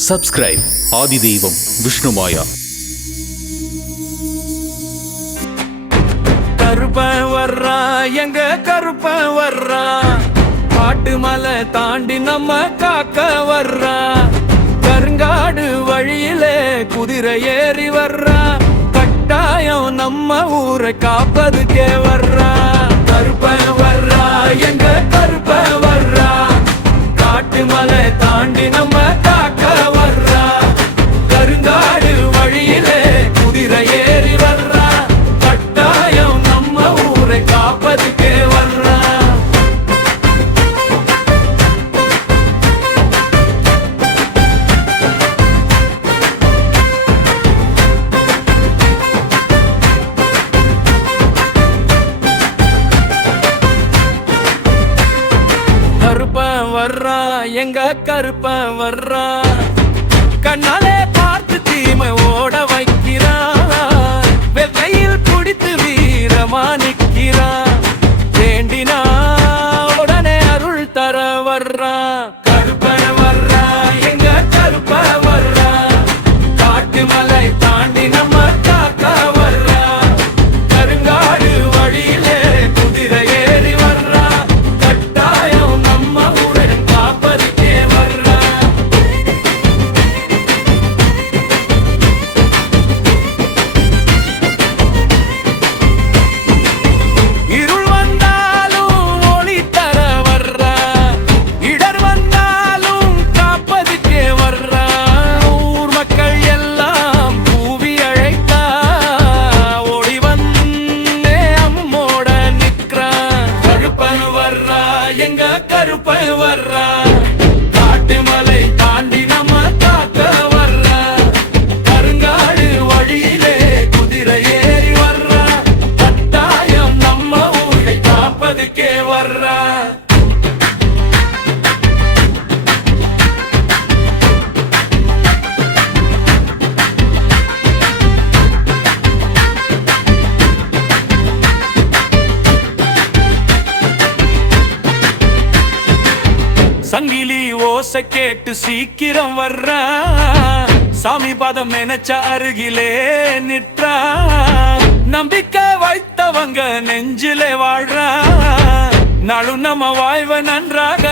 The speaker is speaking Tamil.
சப்ஸ்கிரைப் ஆதிதெய்வம் விஷ்ணுமாயா. கருப்பன் வர்றா, எங்க கருப்பன் வர்றா, காட்டு மலை தாண்டி நம்ம காக்க வர்றா. கருங்காடு வழியிலே குதிரை ஏறி வர்றா, கட்டாயம் நம்ம ஊரை காப்பதுக்கே வர்றா. கருப்பன் வர்றா, எங்க கருப்பன் வர்றா, காட்டு மலை தாண்டி நம்ம காக்க வர்றா. கருங்காடு வழியிலே குதிரை ஏறி வர்றா, கட்டாயம் நம்ம ஊரை காப்பதுக்கே வர்றா. கருப்பன் வர்றா, எங்க கருப்பன் வர்றா, கண்ணாலே பார்த்து தீமை ஓட வைக்கிறான். வெக்கையில் குடித்து வீரமா நிற்கிறான். வேண்டினா உடனே அருள் தர வர்றா. கருப்பன் வர்றா, எங்க கருப்பன் வர்றா, காட்டு மலை தாண்டி நம்ம காக்க வர்றா. கருங்காடு வழியிலே குதிரை ஏறி வர்றா, கட்டாயம் நம்ம ஊரை காப்பதுக்கே வர்றா. இருள் வந்தாலும் ஒளி தர வர்றா, இடர் வந்தாலும் காப்பதுக்கே வர்றா. ஊர் மக்கள் எல்லாம் கூவி அழைத்தா, ஓடி வந்தே அம்மோட நிற்கிறா. கருப்பன் வர்றா, எங்க கருப்பன் வர்றா, காட்டு மலை தாண்டி நம்ம காக்க வர்றா. கருங்காடு வழியிலே குதிரை ஏறி வர்றா, கட்டாயம் நம்ம ஊரை காப்பதுக்கே வர்றா. சங்கிலி ஓசை கேட்டு சீக்கிரம் வர்றா, சாமி பாதம் நினைச்ச அருகிலே நிற்றா. நம்பிக்கை வைத்தவங்க நெஞ்சிலே வாழ்றா, நாளும் நம்ம வாழ்வ நன்றாக